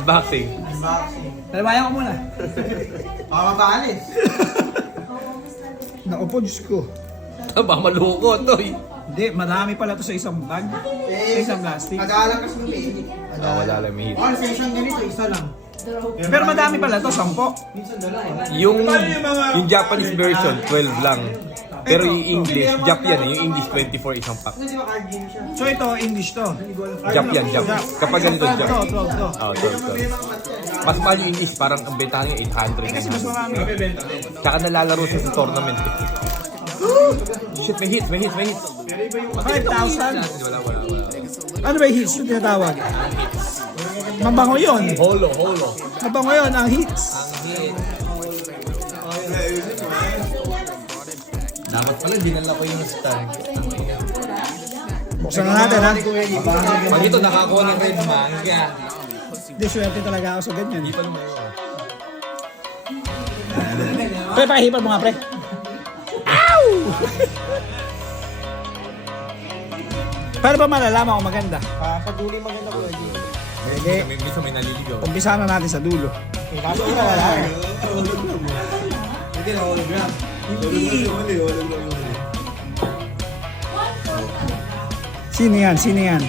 Unboxing. Dalawayan ko muna. Mamabalis. Naku po, Diyos ko. Baka malungkot, Toy. Hindi, marami pala to sa isang bag. Sa isang plastic. Nag-aalang kasi ng baby. Wala lang may hit. All session ganito, isa lang. Pero madami pala to, 10. Minsan dalawa. Yung Japanese version, 12 lang. Pero yung English, Jap yan eh. Yung English, 24 isang pack. Kasi di ba card game siya? So ito, English to. Jap yan, Jap. Kapag ganito, Jap. Ito, 12 to. Oh, 12. Mas mahal yung English, parang ang bentahan yung 800. Kasi mas marami. Tsaka nalalaro siya sa tournament eh. Shit, may hits, may hits, may hits. 5,000. Wala. Ano ba yung hits yung tinatawag? Mabango yun. Holo. Mabango yun, ang hits. Dapat pala, dinala ko yung star. Buksan na natin, ha? Pag ito, nakakuha ng red manga. Hindi, swerte talaga ako sa ganyan. Pre, pakihipan mo nga, pre. Ow! Paano ba malalaman kung maganda? Sa dulo yung maganda ko lagi. Hindi. Minsan may naliligaw. Umpisa na natin sa dulo. Kaso una wala eh. Hindi na hologram. Sino yan? Sino yan?